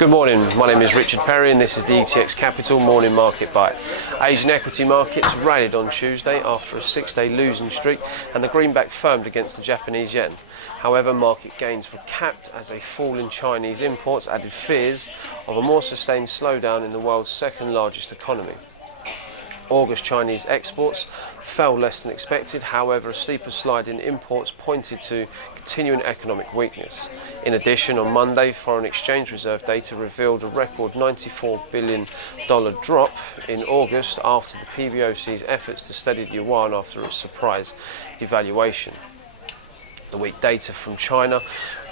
Good morning, my name is Richard Perry and this is the ETX Capital Morning Market Bite. Asian equity markets rallied on Tuesday after a 6-day losing streak and the greenback firmed against the Japanese yen. However, market gains were capped as a fall in Chinese imports added fears of a more sustained slowdown in the world's second largest economy. August Chinese exports fell less than expected, however a steeper slide in imports pointed to continuing economic weakness. In addition, on Monday, foreign exchange reserve data revealed a record $94 billion drop in August after the PBOC's efforts to steady the yuan after its surprise devaluation. The weak data from China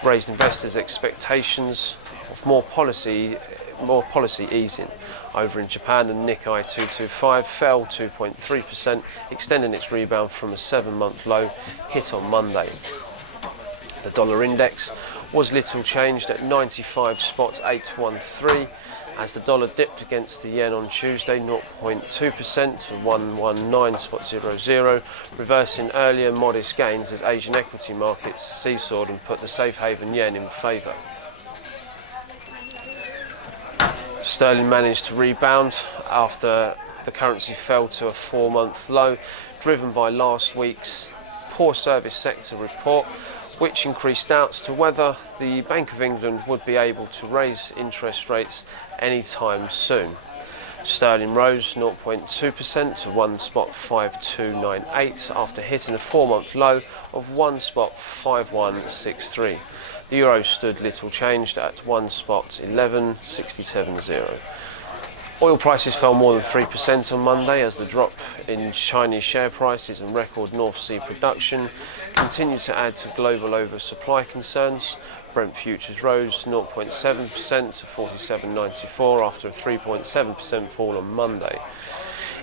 raised investors' expectations of more policy easing. Over in Japan, the Nikkei 225 fell 2.3%, extending its rebound from a 7-month low hit on Monday. The dollar index was little changed at 95.813 as the dollar dipped against the yen on Tuesday 0.2% to 119.00, reversing earlier modest gains as Asian equity markets seesawed and put the safe haven yen in favour. Sterling managed to rebound after the currency fell to a 4-month low, driven by last week's poor service sector report, which increased doubts to whether the Bank of England would be able to raise interest rates anytime soon. Sterling rose 0.2% to 1.5298 after hitting a 4-month low of 1.5163. The euro stood little changed at 1.1167. Oil prices fell more than 3% on Monday as the drop in Chinese share prices and record North Sea production continued to add to global oversupply concerns. Brent futures rose 0.7% to 47.94 after a 3.7% fall on Monday.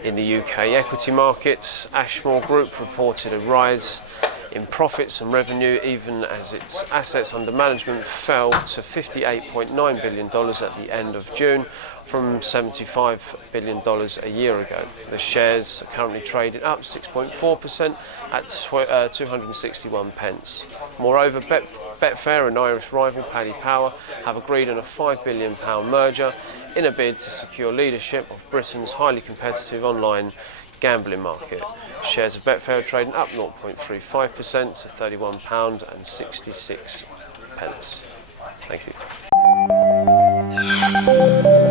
In the UK equity markets, Ashmore Group reported a rise in profits and revenue even as its assets under management fell to $58.9 billion at the end of June from $75 billion a year ago. The shares are currently trading up 6.4% at 261 pence. Moreover, Betfair and Irish rival Paddy Power have agreed on a £5 billion merger in a bid to secure leadership of Britain's highly competitive online gambling market. Shares of Betfair are trading up 0.35% to £31.66. Thank you.